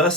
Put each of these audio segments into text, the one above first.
10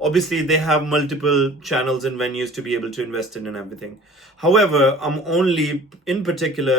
obviously they have multiple channels and venues to be able to invest in and everything. However, I'm only in particular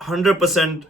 100%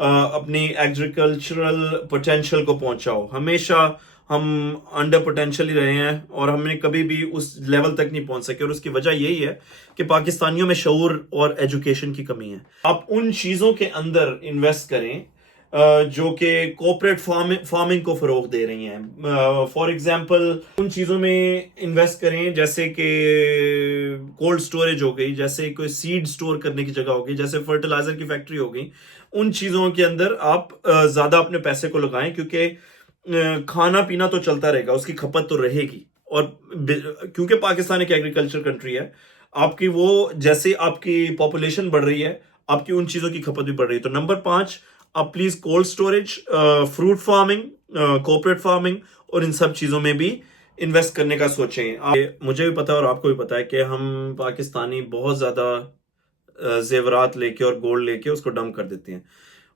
اپنی agricultural potential کو پہنچاؤ. ہمیشہ ہم under potential ہی رہے ہیں اور ہم نے کبھی بھی اس لیول تک نہیں پہنچ سکے, اور اس کی وجہ یہی ہے کہ پاکستانیوں میں شعور اور ایجوکیشن کی کمی ہے. آپ ان چیزوں کے اندر انویسٹ کریں جو کہ کوپریٹ فارمنگ کو فروغ دے رہی ہیں. فار ایگزامپل ان چیزوں میں انویسٹ کریں جیسے کہ کولڈ سٹوریج ہو گئی, جیسے کوئی سیڈ سٹور کرنے کی جگہ ہو گئی, جیسے فرٹیلائزر کی فیکٹری ہو گئی. ان چیزوں کے اندر آپ زیادہ اپنے پیسے کو لگائیں, کیونکہ کھانا پینا تو چلتا رہے گا, اس کی کھپت تو رہے گی. اور کیونکہ پاکستان ایک ایگریکلچر کنٹری ہے, آپ کی وہ جیسے آپ کی پاپولیشن بڑھ رہی ہے, آپ کی ان چیزوں کی کھپت بھی بڑھ رہی ہے. تو نمبر 5, آپ please cold storage, fruit farming, cooperative farming اور ان سب چیزوں میں بھی انویسٹ کرنے کا سوچیں. مجھے بھی پتا ہے اور آپ کو بھی پتا ہے کہ ہم پاکستانی بہت زیادہ زیورات لے کے اور گولڈ لے کے اس کو ڈمپ کر دیتے ہیں.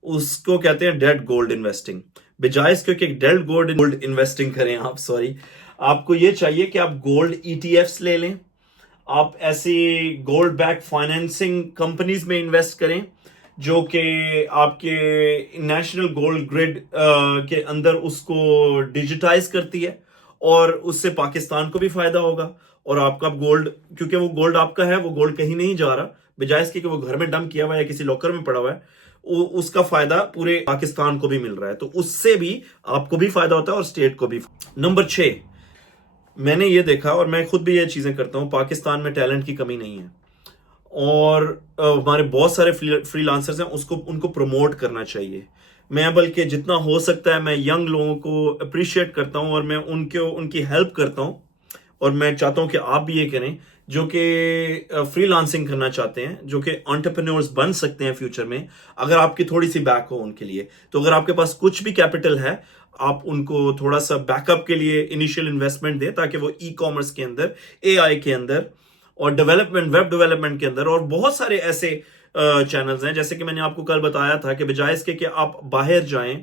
اس کو کہتے ہیں ڈیڈ گولڈ انویسٹنگ. بجائے اس کے کہ ڈیڈ گولڈ انویسٹنگ کریں آپ کو یہ چاہیے کہ آپ گولڈ ETFs لے لیں, آپ ایسی گولڈ بیک فائنینسنگ کمپنیز میں انویسٹ کریں جو کہ آپ کے نیشنل گولڈ گریڈ کے اندر اس کو ڈیجیٹائز کرتی ہے, اور اس سے پاکستان کو بھی فائدہ ہوگا. اور آپ کا گولڈ, کیونکہ وہ گولڈ آپ کا ہے, وہ گولڈ کہیں نہیں جا رہا, بجائے اس کے کہ وہ گھر میں ڈمپ کیا ہوا ہے یا کسی لاکر میں پڑا ہوا ہے, اس کا فائدہ پورے پاکستان کو بھی مل رہا ہے. تو اس سے بھی آپ کو بھی فائدہ ہوتا ہے اور اسٹیٹ کو بھی. نمبر 6, میں نے یہ دیکھا اور میں خود بھی یہ چیزیں کرتا ہوں, پاکستان میں ٹیلنٹ کی کمی نہیں ہے, اور ہمارے بہت سارے فری لانسرز ہیں, ان کو پروموٹ کرنا چاہیے. میں بلکہ جتنا ہو سکتا ہے میں ینگ لوگوں کو اپریشیٹ کرتا ہوں اور میں ان کی ہیلپ کرتا ہوں, اور میں چاہتا ہوں کہ آپ بھی یہ کریں جو کہ فری لانسنگ کرنا چاہتے ہیں, جو کہ انٹرپرینورز بن سکتے ہیں فیوچر میں, اگر آپ کی تھوڑی سی بیک ہو ان کے لیے. تو اگر آپ کے پاس کچھ بھی کیپٹل ہے, آپ ان کو تھوڑا سا بیک اپ کے لیے انیشیل انویسٹمنٹ دیں, تاکہ وہ ای کامرس کے اندر, AI کے اندر اور ڈیولپمنٹ, ویب ڈیولپمنٹ کے اندر, اور بہت سارے ایسے چینلز ہیں. جیسے کہ میں نے آپ کو کل بتایا تھا کہ بجائے اس کے کہ آپ باہر جائیں,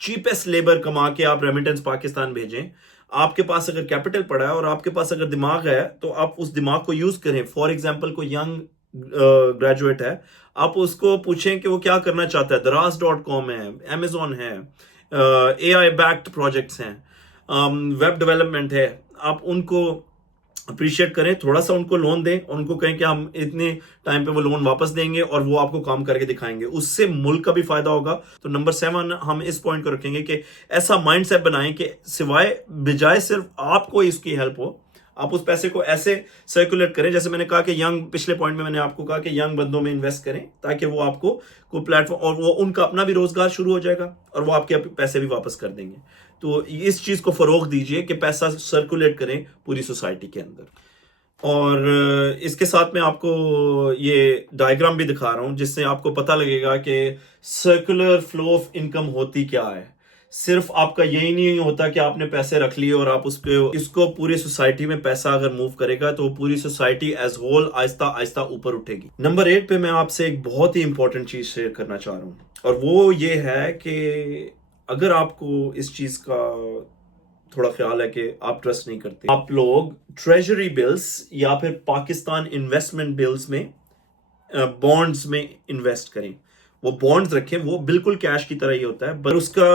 چیپسٹ لیبر کما کے آپ ریمیٹنس پاکستان بھیجیں, آپ کے پاس اگر کیپٹل پڑا ہے اور آپ کے پاس اگر دماغ ہے تو آپ اس دماغ کو یوز کریں. فار ایگزامپل کوئی ینگ گریجویٹ ہے, آپ اس کو پوچھیں کہ وہ کیا کرنا چاہتا ہے. دراز.com ہے, Amazon ہے, AI بیکڈ پروجیکٹس ہیں, ویب ڈیولپمنٹ ہے. آپ ان کو اپریشیٹ کریں, تھوڑا سا ان کو لون دیں, اور ان کو کہیں کہ ہم اتنے ٹائم پہ وہ لون واپس دیں گے, اور وہ آپ کو کام کر کے دکھائیں گے. اس سے ملک کا بھی فائدہ ہوگا. تو نمبر 7 ہم اس پوائنٹ کو رکھیں گے کہ ایسا مائنڈ سیٹ بنائیں کہ بجائے صرف آپ کو اس کی ہیلپ ہو, آپ اس پیسے کو ایسے سرکولیٹ کریں. جیسے میں نے کہا کہ پچھلے پوائنٹ میں نے آپ کو کہا کہ ینگ بندوں میں انویسٹ کریں, تاکہ وہ آپ کو کوئی پلیٹ فارم, اور وہ ان کا اپنا بھی روزگار شروع ہو جائے گا, اور وہ آپ کے پیسے بھی واپس کر دیں گے. تو اس چیز کو فروغ دیجئے کہ پیسہ سرکولیٹ کریں پوری سوسائٹی کے اندر. اور اس کے ساتھ میں آپ کو یہ ڈائیگرام بھی دکھا رہا ہوں, جس سے آپ کو پتہ لگے گا کہ سرکولر فلو آف انکم ہوتی کیا ہے. صرف آپ کا یہی نہیں ہوتا کہ آپ نے پیسے رکھ لیے اور آپ اس کو پوری سوسائٹی میں پیسہ اگر موو کرے گا تو پوری سوسائٹی ایز ہول آہستہ آہستہ اوپر اٹھے گی. نمبر 8 پہ میں آپ سے ایک بہت ہی امپورٹنٹ چیز شیئر کرنا چاہ رہا ہوں, اور وہ یہ ہے کہ اگر آپ کو اس چیز کا تھوڑا خیال ہے کہ آپ ٹرسٹ نہیں کرتے, آپ لوگ ٹریجری بلز یا پھر پاکستان انویسٹمنٹ بلز میں, بانڈز میں انویسٹ کریں. وہ بانڈز رکھیں, وہ بالکل کیش کی طرح ہی ہوتا ہے, پر اس کا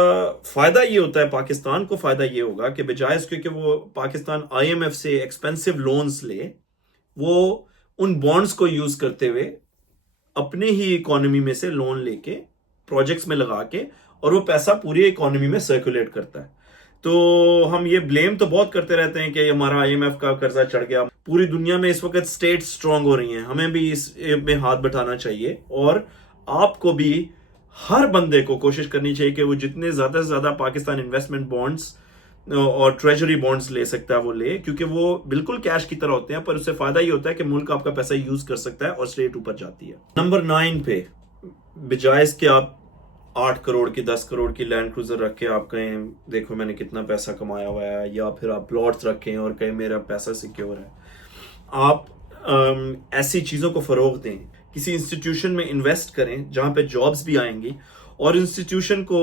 فائدہ یہ ہوتا ہے, پاکستان کو فائدہ یہ ہوگا کہ بجائے اس کے کہ وہ پاکستان IMF سے ایکسپینسو لونز لے, وہ ان بانڈز کو یوز کرتے ہوئے اپنے ہی اکانومی میں سے لون لے کے پروجیکٹس میں لگا کے, اور وہ پیسہ پوری اکانومی میں سرکولیٹ کرتا ہے. تو ہم یہ بلیم تو بہت کرتے رہتے ہیں کہ ہمارا IMF کا قرضہ چڑھ گیا. پوری دنیا میں اس وقت سٹیٹ سٹرونگ ہو رہی ہیں, ہمیں بھی اس میں ہاتھ بٹھانا چاہیے, اور آپ کو بھی, ہر بندے کو کوشش کرنی چاہیے کہ وہ جتنے زیادہ سے زیادہ پاکستان انویسٹمنٹ بانڈز اور ٹریجری بانڈز لے سکتا ہے وہ لے, کیونکہ وہ بالکل کیش کی طرح ہوتے ہیں, پر اس سے فائدہ یہ ہوتا ہے کہ ملک آپ کا پیسہ یوز کر سکتا ہے اور اسٹیٹ اوپر جاتی ہے. نمبر 9 پہ بجائے اس کے آپ 8 کروڑ کی 10 کروڑ کی لینڈ کروزر رکھ کے آپ کہیں دیکھو میں نے کتنا پیسہ کمایا ہوا ہے, یا پھر آپ پلاٹس رکھیں اور کہیں میرا پیسہ سیکیور ہے. آپ ایسی چیزوں کو فروغ دیں, کسی انسٹیٹیوشن میں انویسٹ کریں جہاں پہ جابز بھی آئیں گی, اور انسٹیٹیوشن کو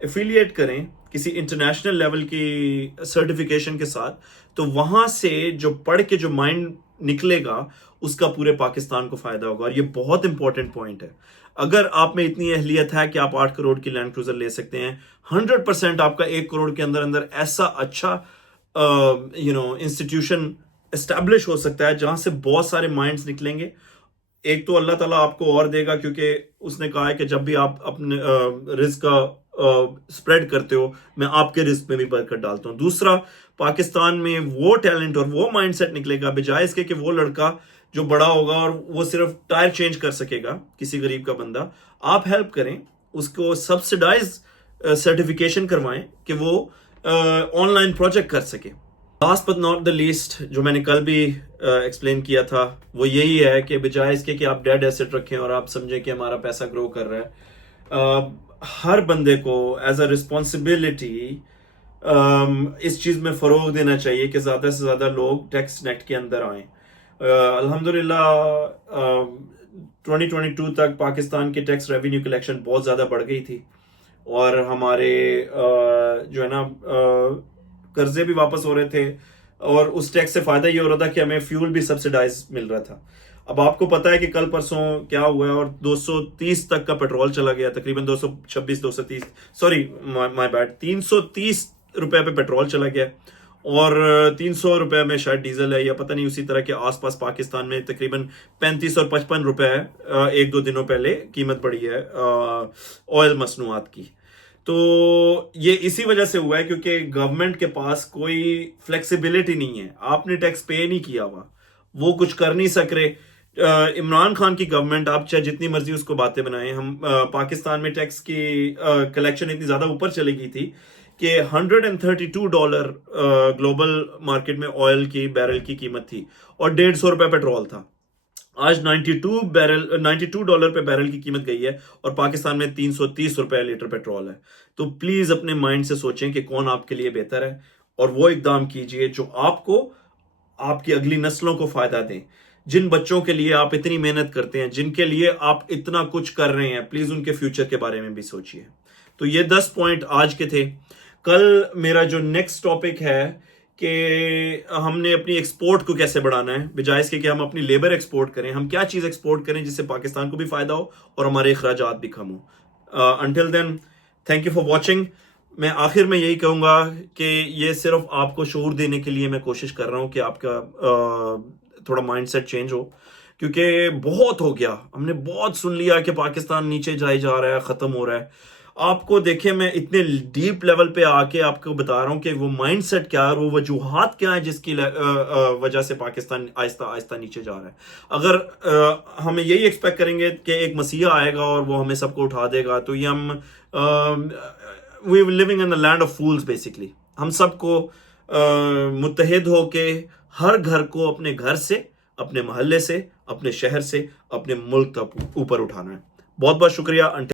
ایفیلیٹ کریں کسی انٹرنیشنل لیول کی سرٹیفیکیشن کے ساتھ, تو وہاں سے جو پڑھ کے جو مائنڈ نکلے گا اس کا پورے پاکستان کو فائدہ ہوگا. اور یہ بہت امپورٹنٹ پوائنٹ ہے. اگر آپ میں اتنی اہلیت ہے کہ آپ 8 کروڑ کی لینڈ کروزر لے سکتے ہیں، 100% آپ کا 1 کروڑ کے اندر اندر ایسا اچھا انسٹیٹیوشن اسٹیبلش ہو سکتا ہے جہاں سے بہت سارے مائنڈز نکلیں گے. ایک تو اللہ تعالیٰ آپ کو اور دے گا، کیونکہ اس نے کہا ہے کہ جب بھی آپ اپنے رزق کا سپریڈ کرتے ہو، میں آپ کے رزق میں بھی برکت ڈالتا ہوں. دوسرا، پاکستان میں وہ ٹیلنٹ اور وہ مائنڈ سیٹ نکلے گا، بجائے اس کے کہ وہ لڑکا جو بڑا ہوگا اور وہ صرف ٹائر چینج کر سکے گا، کسی غریب کا بندہ، آپ ہیلپ کریں اس کو، سبسیڈائز سرٹیفکیشن کروائیں کہ وہ آن لائن پروجیکٹ کر سکے. Last but not the least, جو میں نے کل بھی ایکسپلین کیا تھا، وہ یہی ہے کہ بجائے اس کے کہ آپ ڈیڈ ایسٹ رکھیں اور آپ سمجھیں کہ ہمارا پیسہ گرو کر رہا ہے، ہر بندے کو ایز اے رسپانسبلٹی اس چیز میں فروغ دینا چاہیے کہ زیادہ سے زیادہ لوگ ٹیکس نیٹ کے اندر آئیں. الحمدللہ 2022 تک پاکستان کی ٹیکس ریونیو کلیکشن بہت زیادہ بڑھ گئی تھی، اور ہمارے جو ہے نا قرضے بھی واپس ہو رہے تھے، اور اس ٹیکس سے فائدہ یہ ہو رہا تھا کہ ہمیں فیول بھی سبسیڈائز مل رہا تھا. اب آپ کو پتا ہے کہ کل پرسوں کیا ہوا ہے، اور 230 تک کا پیٹرول چلا گیا، تقریباً 230 سوری مائی بیڈ 330 روپے پہ پیٹرول چلا گیا، اور 300 روپے میں شاید ڈیزل ہے، یا پتہ نہیں اسی طرح کے آس پاس پاکستان میں تقریباً 35 اور 55 روپے ہے. ایک دو دنوں پہلے قیمت بڑھی ہے آئل مصنوعات کی. تو یہ اسی وجہ سے ہوا ہے کیونکہ گورنمنٹ کے پاس کوئی فلیکسیبلٹی نہیں ہے. آپ نے ٹیکس پے نہیں کیا ہوا، وہ کچھ کر نہیں سک رہے. عمران خان کی گورنمنٹ، آپ چاہے جتنی مرضی اس کو باتیں بنائیں، ہم پاکستان میں ٹیکس کی کلیکشن اتنی زیادہ اوپر چلی گئی تھی کہ $132 گلوبل مارکیٹ میں آئل کی بیرل کی قیمت تھی، اور 150 روپے پیٹرول تھا. آج $92 پہ بیرل کی قیمت گئی ہے، اور پاکستان میں 330 روپے لیٹر پیٹرول ہے. تو پلیز اپنے مائنڈ سے سوچیں کہ کون آپ کے لیے بہتر ہے، اور وہ اقدام کیجئے جو آپ کو، آپ کی اگلی نسلوں کو فائدہ دیں. جن بچوں کے لیے آپ اتنی محنت کرتے ہیں، جن کے لیے آپ اتنا کچھ کر رہے ہیں، پلیز ان کے فیوچر کے بارے میں بھی سوچئے. تو یہ 10 پوائنٹ آج کے تھے. کل میرا جو نیکسٹ ٹاپک ہے کہ ہم نے اپنی ایکسپورٹ کو کیسے بڑھانا ہے، بجائے اس کے کہ ہم اپنی لیبر ایکسپورٹ کریں، ہم کیا چیز ایکسپورٹ کریں جس سے پاکستان کو بھی فائدہ ہو اور ہمارے اخراجات بھی کم ہو. Until then, thank you for watching. میں آخر میں یہی کہوں گا کہ یہ صرف آپ کو شعور دینے کے لیے میں کوشش کر رہا ہوں کہ آپ کا تھوڑا مائنڈ سیٹ چینج ہو، کیونکہ بہت ہو گیا، ہم نے بہت سن لیا کہ پاکستان نیچے جائے جا رہا ہے، ختم ہو رہا ہے. آپ کو دیکھیں، میں اتنے ڈیپ لیول پہ آ کے آپ کو بتا رہا ہوں کہ وہ مائنڈ سیٹ کیا ہے، وہ وجوہات کیا ہیں جس کی وجہ سے پاکستان آہستہ آہستہ نیچے جا رہا ہے. اگر ہم یہی ایکسپیکٹ کریں گے کہ ایک مسیحا آئے گا اور وہ ہمیں سب کو اٹھا دے گا، تو یہ ہم we are living in the land of fools basically. ہم سب کو متحد ہو کے ہر گھر کو اپنے گھر سے، اپنے محلے سے، اپنے شہر سے، اپنے ملک تک اوپر اٹھانا ہے. بہت بہت شکریہ.